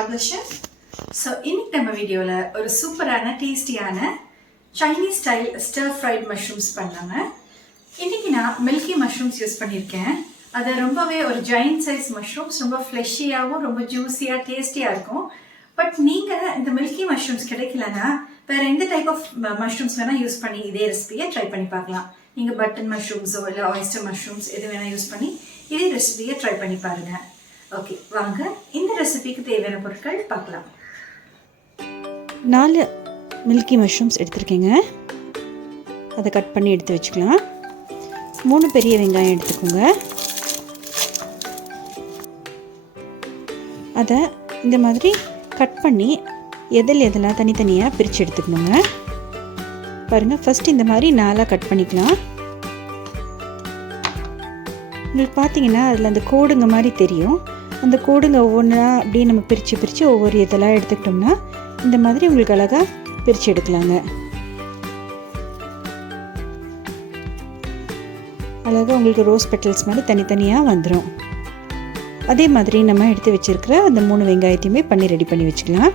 Publisher. So, இன்னைக்கு நம்ம வீடியோல ஒரு சூப்பரான டேஸ்டியான Chinese style stir fried mushrooms பண்ணலாங்க. இன்னைக்கு நான் Milky mushrooms யூஸ் பண்ணியிருக்கேன். அது ரொம்பவே ஒரு giant size mushrooms, ரொம்ப fleshy-ஆவும் ரொம்ப juicy-ஆ டேஸ்டியா இருக்கும். பட் நீங்க இந்த Milky mushrooms கிடைக்கலனா வேற எந்த டைப் ஆஃப் mushrooms வேணா யூஸ் பண்ணி இதே ரெசிபியை ட்ரை பண்ணி பார்க்கலாம். நீங்க பட்டன் மஷ்ரூம்ஸோ இல்லை oyster mushrooms எது வேணா யூஸ் பண்ணி இதே ரெசிபியை ட்ரை பண்ணி பாருங்க. ஓகே, வாங்க இந்த ரெசிபிக்கு தேவையான பொருட்கள் பார்க்கலாம். 4 மில்கி மஷ்ரூம்ஸ் எடுத்துருக்கேங்க. அதை கட் பண்ணி எடுத்து வச்சுக்கலாம். 3 பெரிய வெங்காயம் எடுத்துக்கோங்க. அதை இந்த மாதிரி கட் பண்ணி எதெல்லாம் தனித்தனியாக பிரித்து எடுத்துக்கணுங்க. பாருங்கள், ஃபஸ்ட்டு இந்த மாதிரி 4 கட் பண்ணிக்கலாம். உங்களுக்கு பார்த்தீங்கன்னா அதில் அந்த கோடுங்க மாதிரி தெரியும். அந்த கோடுங்க ஒவ்வொன்றா அப்படியே நம்ம பிரித்து ஒவ்வொரு இதெல்லாம் எடுத்துக்கிட்டோம்னா இந்த மாதிரி உங்களுக்கு அழகாக பிரித்து எடுக்கலாங்க. அழகாக உங்களுக்கு ரோஸ் பெட்டல்ஸ் மாதிரி தனித்தனியாக வந்துடும். அதே மாதிரி நம்ம எடுத்து வச்சுருக்கிற அந்த 3 வெங்காயத்தையுமே பண்ணி ரெடி பண்ணி வச்சுக்கலாம்.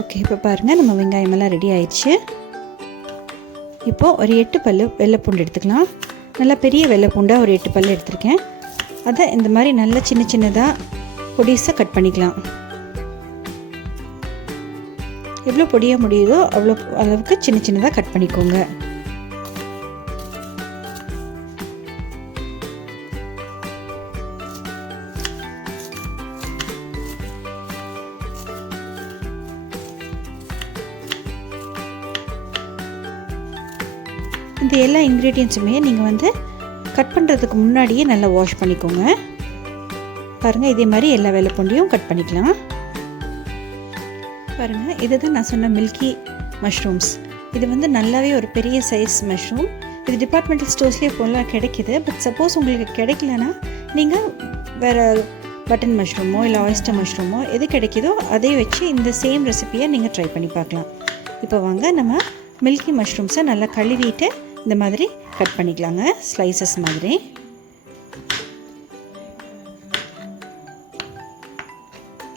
ஓகே, இப்போ பாருங்கள், நம்ம வெங்காயமெல்லாம் ரெடி ஆயிடுச்சு. இப்போது ஒரு 8 பல் வெள்ளைப்பூண்டு எடுத்துக்கலாம். நல்லா பெரிய வெள்ளைப்பூண்டாக ஒரு 8 பல் எடுத்திருக்கேன். அதை இந்த மாதிரி நல்லா சின்னதாக பொடிசாக கட் பண்ணிக்கலாம். எவ்வளோ பொடியாக முடியுதோ அவ்வளோ அளவுக்கு சின்னதாக கட் பண்ணிக்கோங்க. இந்த எல்லா இன்க்ரீடியன்ஸுமே நீங்கள் கட் பண்ணுறதுக்கு முன்னாடியே நல்லா வாஷ் பண்ணிக்கோங்க. பாருங்கள், இதே மாதிரி எல்லா வெள்ளைப்பூண்டையும் கட் பண்ணிக்கலாம். பாருங்கள், இது தான் நான் சொன்ன மில்கி மஷ்ரூம்ஸ். இது நல்லாவே ஒரு பெரிய சைஸ் மஷ்ரூம். இது டிபார்ட்மெண்டல் ஸ்டோர்ஸ்லேயே போலாம் கிடைக்கிது. பட் சப்போஸ் உங்களுக்கு கிடைக்கலனா நீங்கள் வேறு பட்டன் மஷ்ரூமோ இல்லை ஆயிஸ்டர் மஷ்ரூமோ எது கிடைக்கிதோ அதை வச்சு இந்த சேம் ரெசிபியை நீங்கள் ட்ரை பண்ணி பார்க்கலாம். இப்போ வாங்க நம்ம மில்கி மஷ்ரூம்ஸை நல்லா கழுவிட்டு இந்த மாதிரி கட் பண்ணிக்கலாங்க, ஸ்லைசஸ் மாதிரி.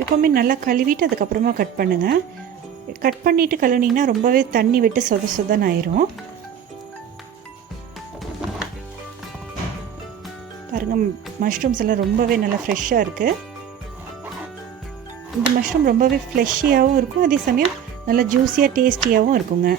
எப்போவுமே நல்லா கழுவிட்டு அதுக்கப்புறமா கட் பண்ணுங்கள். கட் பண்ணிவிட்டு கழுவினீங்கன்னா ரொம்பவே தண்ணி விட்டு சொதன்னு ஆயிரும். பாருங்கள், மஷ்ரூம்ஸ் எல்லாம் ரொம்பவே நல்லா ஃப்ரெஷ்ஷாக இருக்குது. இந்த மஷ்ரூம் ரொம்பவே ஃப்ளெஷியாகவும் இருக்கும், அதே சமயம் நல்லா ஜூஸியாக டேஸ்டியாகவும் இருக்குங்க.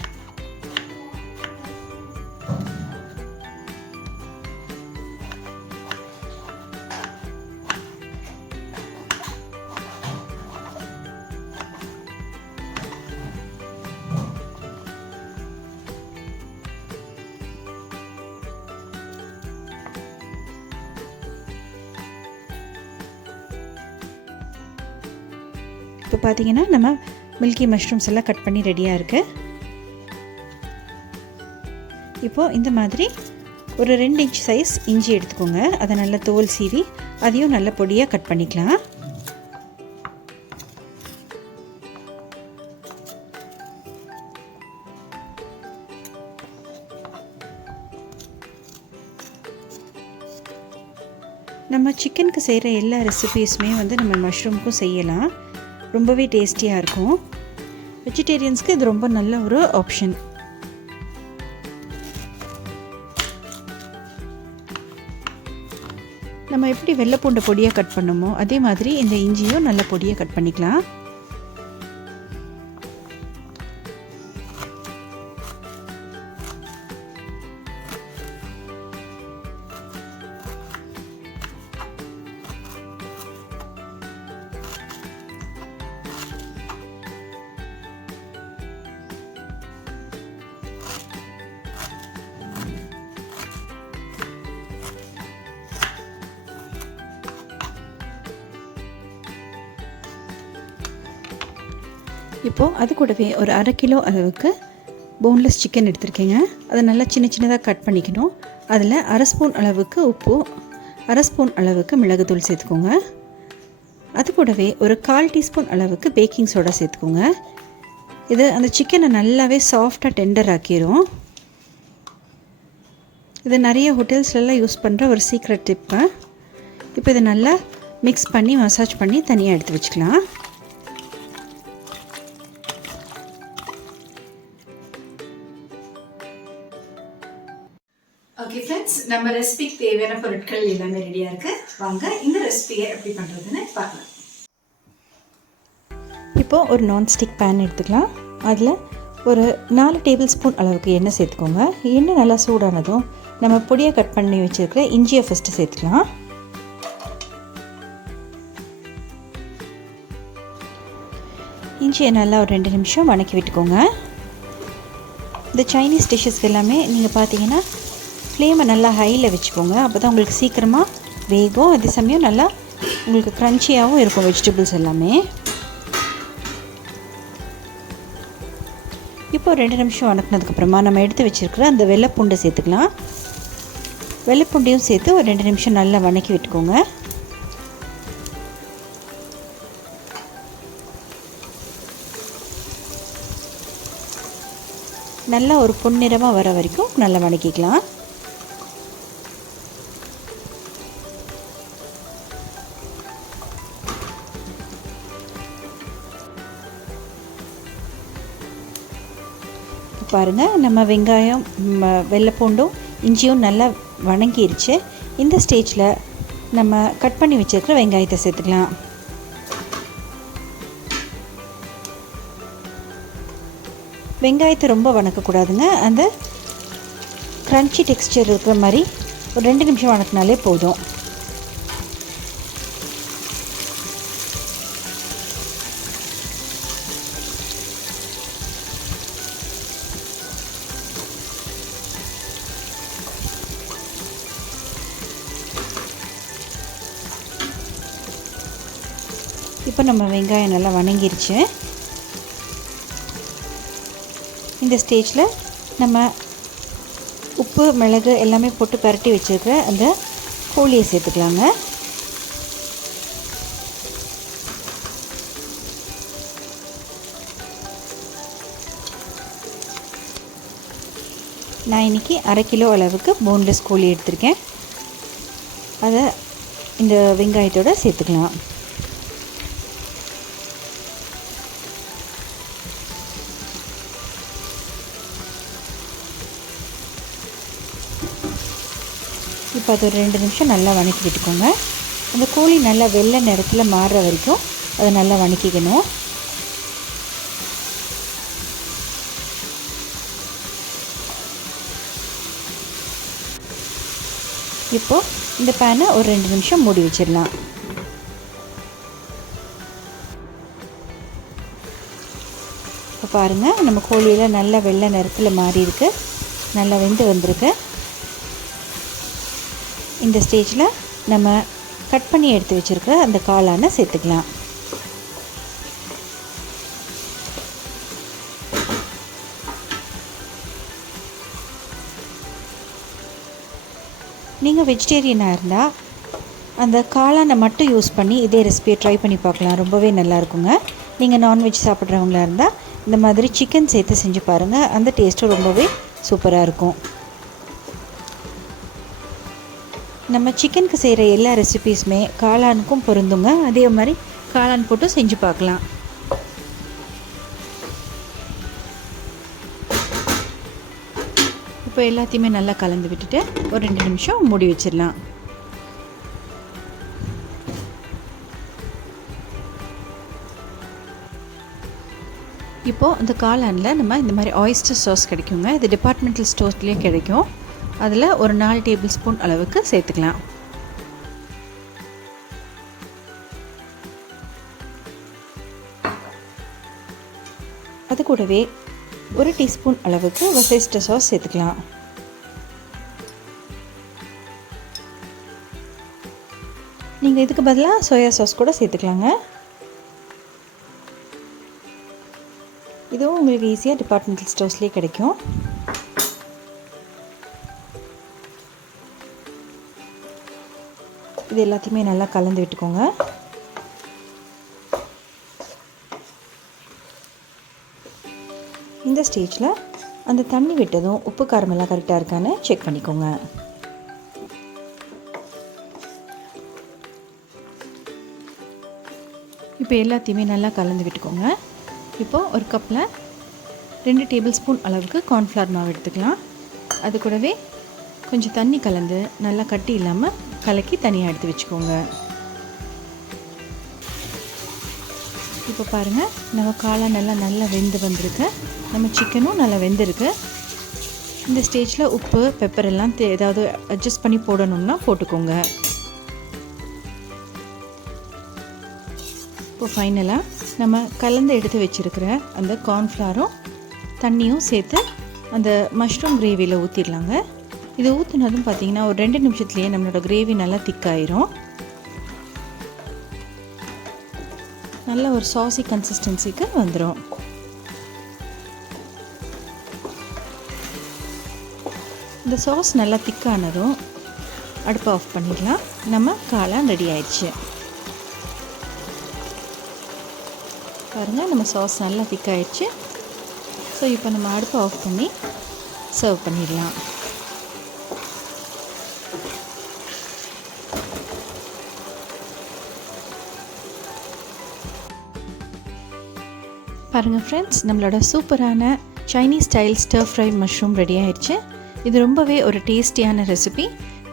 இப்போ பார்த்தீங்கன்னா நம்ம மில்கி மஷ்ரூம்ஸ் எல்லாம் கட் பண்ணி ரெடியாக இருக்குது. இப்போது இந்த மாதிரி ஒரு 2 இன்ச் சைஸ் இஞ்சி எடுத்துக்கோங்க. அதை நல்லா தோல் சீவி அதையும் நல்ல பொடியாக கட் பண்ணிக்கலாம். நம்ம சிக்கனுக்கு செய்கிற எல்லா ரெசிபீஸுமே நம்ம மஷ்ரூமுக்கும் செய்யலாம். ரொம்பவே டேஸ்டியாக இருக்கும். வெஜிடேரியன்ஸ்க்கு இது ரொம்ப நல்ல ஒரு ஆப்ஷன். நம்ம எப்படி வெள்ளைப்பூண்டை பொடியாக கட் பண்ணோமோ அதே மாதிரி இந்த இஞ்சியும் நல்ல பொடியாக கட் பண்ணிக்கலாம். இப்போது அது கூடவே ஒரு 1/2 கிலோ அளவுக்கு போன்லெஸ் சிக்கன் எடுத்திருக்கேங்க. அதை நல்லா சின்ன சின்னதாக கட் பண்ணிக்கணும். அதில் 1/2 ஸ்பூன் அளவுக்கு உப்பு, 1/2 ஸ்பூன் அளவுக்கு மிளகுத்தூள் சேர்த்துக்கோங்க. அது கூடவே ஒரு 1/4 டீஸ்பூன் அளவுக்கு பேக்கிங் சோடா சேர்த்துக்கோங்க. இது அந்த சிக்கனை நல்லாவே சாஃப்டாக டெண்டர் ஆக்கிரும். இது நிறைய ஹோட்டல்ஸ்லாம் யூஸ் பண்ணுற ஒரு சீக்ரெட் டிப்பு. இப்போ இதை நல்லா மிக்ஸ் பண்ணி மசாஜ் பண்ணி தனியாக எடுத்து வச்சுக்கலாம். ஓகே ஃப்ரெண்ட்ஸ், நம்ம ரெசிபிக்கு தேவையான பொருட்கள் எல்லாமே ரெடியாக இருக்குது. வாங்க இந்த ரெசிபியை எப்படி பண்ணுறதுன்னு பார்க்கலாம். இப்போது ஒரு நான்ஸ்டிக் பேன் எடுத்துக்கலாம். அதில் ஒரு 4 டேபிள் ஸ்பூன் அளவுக்கு எண்ணெய் சேர்த்துக்கோங்க. எண்ணெய் நல்லா சூடானதும் நம்ம பொடியாக கட் பண்ணி வச்சுருக்கிற இஞ்சியை ஃபஸ்ட்டு சேர்த்துக்கலாம். இஞ்சியை நல்லா ஒரு 2 நிமிஷம் வணக்கி விட்டுக்கோங்க. இந்த சைனீஸ் டிஷ்ஷஸ்க்கு எல்லாமே நீங்கள் பார்த்தீங்கன்னா ஃப்ளேமை நல்லா ஹையில் வச்சுக்கோங்க. அப்போ தான் உங்களுக்கு சீக்கிரமாக வேகும். அதே சமயம் நல்லா உங்களுக்கு க்ரன்ச்சியாகவும் இருக்கும் வெஜிடபிள்ஸ் எல்லாமே. இப்போ 2 நிமிஷம் வணக்கினதுக்கப்புறமா நம்ம எடுத்து வச்சுருக்கிற அந்த வெள்ளைப்பூண்டை சேர்த்துக்கலாம். வெள்ளைப்பூண்டையும் சேர்த்து ஒரு 2 நிமிஷம் நல்லா வணக்கி விட்டுக்கோங்க. நல்லா ஒரு பொன்னிறமாக வர வரைக்கும் நல்லா வணக்கிக்கலாம். பாருங்கள், நம்ம வெங்காயம், வெள்ளைப்பூண்டும் இஞ்சியும் நல்லா வணங்கிருச்சு. இந்த ஸ்டேஜில் நம்ம கட் பண்ணி வச்சுருக்கிற வெங்காயத்தை சேர்த்துக்கலாம். வெங்காயத்தை ரொம்ப வணக்கக்கூடாதுங்க. அந்த க்ரன்ச்சி டெக்ஸ்சர் இருக்கிற மாதிரி ஒரு 2 நிமிஷம் வணக்கினாலே போதும். இப்போ நம்ம வெங்காயம் நல்லா வணங்கிருச்சு. இந்த ஸ்டேஜில் நம்ம உப்பு, மிளகு எல்லாமே போட்டு பரட்டி வச்சுருக்கிற அந்த கோழியை சேர்த்துக்கலாங்க. நான் இன்றைக்கி 1/2 கிலோ அளவுக்கு போன்லெஸ் கோழி எடுத்திருக்கேன். அதை இந்த வெங்காயத்தோடு சேர்த்துக்கலாம். இப்போ அது ஒரு 2 நிமிஷம் நல்லா வணக்கி விட்டுக்கோங்க. அந்த கோழி நல்லா வெள்ளை நிறத்தில் மாறுற வரைக்கும் அதை நல்லா வணக்கிக்கணும். இப்போது இந்த பேனை ஒரு 2 நிமிஷம் மூடி வச்சிடலாம். இப்போ பாருங்கள், நம்ம கோழியில் நல்லா வெள்ளை நிறத்தில் மாறி இருக்கு, நல்லா வெந்து வந்திருக்கு. இந்த ஸ்டேஜில் நம்ம கட் பண்ணி எடுத்து வச்சுருக்கிற அந்த காளானை சேர்த்துக்கலாம். நீங்கள் வெஜிடேரியனாக இருந்தால் அந்த காளானை மட்டும் யூஸ் பண்ணி இதே ரெசிபியை ட்ரை பண்ணி பார்க்கலாம். ரொம்பவே நல்லாயிருக்குங்க. நீங்கள் நான்வெஜ் சாப்பிட்றவங்களா இருந்தால் இந்த மாதிரி சிக்கன் சேர்த்து செஞ்சு பாருங்கள். அந்த டேஸ்ட்டும் ரொம்பவே சூப்பராக இருக்கும். நம்ம சிக்கனுக்கு செய்கிற எல்லா ரெசிபீஸுமே காளானுக்கும் பொருந்துங்க. அதே மாதிரி காளான் போட்டு செஞ்சு பார்க்கலாம். இப்போ எல்லாத்தையுமே நல்லா கலந்து விட்டுட்டு ஒரு 2 நிமிஷம் மூடி வச்சிடலாம். இப்போது அந்த காளானில் நம்ம இந்த மாதிரி ஆயிஸ்டர் சாஸ் கிடைக்குங்க. இது டிபார்ட்மெண்டல் ஸ்டோர்ஸ்லேயே கிடைக்கும். அதில் ஒரு 4 டேபிள் ஸ்பூன் அளவுக்கு சேர்த்துக்கலாம். அது கூடவே 1 டீஸ்பூன் அளவுக்கு வொர்செஸ்டர் சாஸ் சேர்த்துக்கலாம். நீங்கள் இதுக்கு பதிலாக சோயா சாஸ் கூட சேர்த்துக்கலாங்க. இதுவும் உங்களுக்கு ஈஸியாக டிபார்ட்மெண்டல் ஸ்டோர்ஸ்லேயே கிடைக்கும். இது எல்லாத்தையுமே நல்லா கலந்து விட்டுக்கோங்க. இந்த ஸ்டேஜில் அந்த தண்ணி விட்டதும் உப்பு காரமெல்லாம் கரெக்டாக இருக்கான்னு செக் பண்ணிக்கோங்க. இப்போ எல்லாத்தையுமே நல்லா கலந்து விட்டுக்கோங்க. இப்போது ஒரு கப்பில் 2 டேபிள் ஸ்பூன் அளவுக்கு கார்ன்ஃப்ளவர் மாவு எடுத்துக்கலாம். அது கூடவே கொஞ்சம் தண்ணி கலந்து நல்லா கட்டி இல்லாமல் கலக்கி தனியாக எடுத்து வச்சுக்கோங்க. இப்போ பாருங்கள், நம்ம காளான் நல்லா வெந்து வந்திருக்கு. நம்ம சிக்கனும் நல்லா வெந்திருக்கு. இந்த ஸ்டேஜில் உப்பு பெப்பர் எல்லாம் ஏதாவது அட்ஜஸ்ட் பண்ணி போடணும்னா போட்டுக்கோங்க. இப்போ ஃபைனலாக நம்ம கலந்து எடுத்து வச்சுருக்கிற அந்த கார்ன்ஃப்ளவரும் தண்ணியும் சேர்த்து அந்த மஷ்ரூம் கிரேவியில் ஊற்றிடலாங்க. இது ஊற்றினதும் பார்த்திங்கன்னா ஒரு 2 நிமிஷத்துலேயே நம்மளோட கிரேவி நல்லா திக்காயிரும். நல்ல ஒரு சாசி கன்சிஸ்டன்சிக்கு வந்துடும். இந்த சாஸ் நல்லா திக்கானதும் அடுப்பை ஆஃப் பண்ணிடலாம். நம்ம காளான் ரெடி ஆயிடுச்சு. பாருங்கள், நம்ம சாஸ் நல்லா திக்காயிடுச்சு. ஸோ இப்போ நம்ம அடுப்பை ஆஃப் பண்ணி சர்வ் பண்ணிடலாம். பாருங்கள் ஃப்ரெண்ட்ஸ், நம்மளோட சூப்பரான சைனீஸ் ஸ்டைல் ஸ்டர் ஃப்ரை மஷ்ரூம் ரெடி ஆயிடுச்சு. இது ரொம்பவே ஒரு டேஸ்டியான ரெசிபி.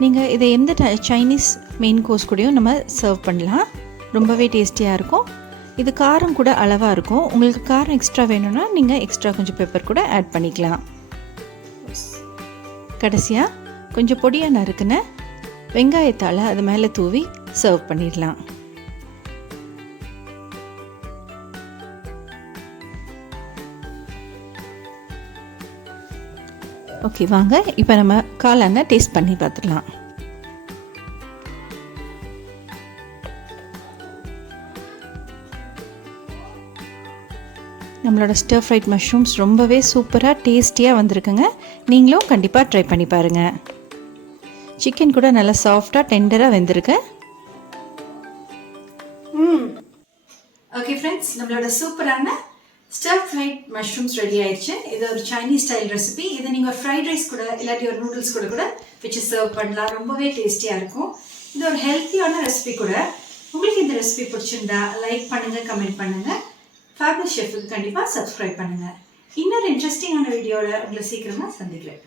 நீங்கள் இதை எந்த சைனீஸ் மெயின் கோர்ஸ் கூடயும் நம்ம சர்வ் பண்ணலாம். ரொம்பவே டேஸ்டியாக இருக்கும். இது காரம் கூட அளவாக இருக்கும். உங்களுக்கு காரம் எக்ஸ்ட்ரா வேணும்னா நீங்கள் எக்ஸ்ட்ரா கொஞ்சம் பெப்பர் கூட ஆட் பண்ணிக்கலாம். கடைசியாக கொஞ்சம் பொடியாக நறுக்குன வெங்காயத்தால் அது மேலே தூவி சர்வ் பண்ணிடலாம். ஓகே, வாங்க இப்போ நம்ம காளானை டேஸ்ட் பண்ணி பார்த்துடலாம். நம்மளோட ஸ்டர் ஃப்ரைட் மஷ்ரூம்ஸ் ரொம்பவே சூப்பராக டேஸ்டியாக வந்திருக்குங்க. நீங்களும் கண்டிப்பாக ட்ரை பண்ணி பாருங்கள். சிக்கன் கூட நல்லா சாஃப்டாக டெண்டராக வெந்திருக்கு. ஓகே ஃப்ரெண்ட்ஸ், நம்மளோட சூப்பரான ஸ்டர் ஃப்ரைட் மஷ்ரூம்ஸ் ரெடி ஆயிடுச்சு. இது ஒரு சைனீஸ் ஸ்டைல் ரெசிபி. இதை நீங்கள் ஃப்ரைட் ரைஸ் கூட இல்லாட்டி ஒரு நூடுல்ஸ் கூட வச்சு சர்வ் பண்ணலாம். ரொம்பவே டேஸ்டியாக இருக்கும். இது ஒரு ஹெல்த்தியான ரெசிபி கூட. உங்களுக்கு இந்த ரெசிபி பிடிச்சிருந்தா லைக் பண்ணுங்கள், கமெண்ட் பண்ணுங்கள். ஃபேபிள் ஷெஃப்க்கு கண்டிப்பாக சப்ஸ்கிரைப் பண்ணுங்கள். இன்னொரு இன்ட்ரெஸ்டிங்கான வீடியோவில் உங்களை சீக்கிரமாக சந்திக்கிறேன்.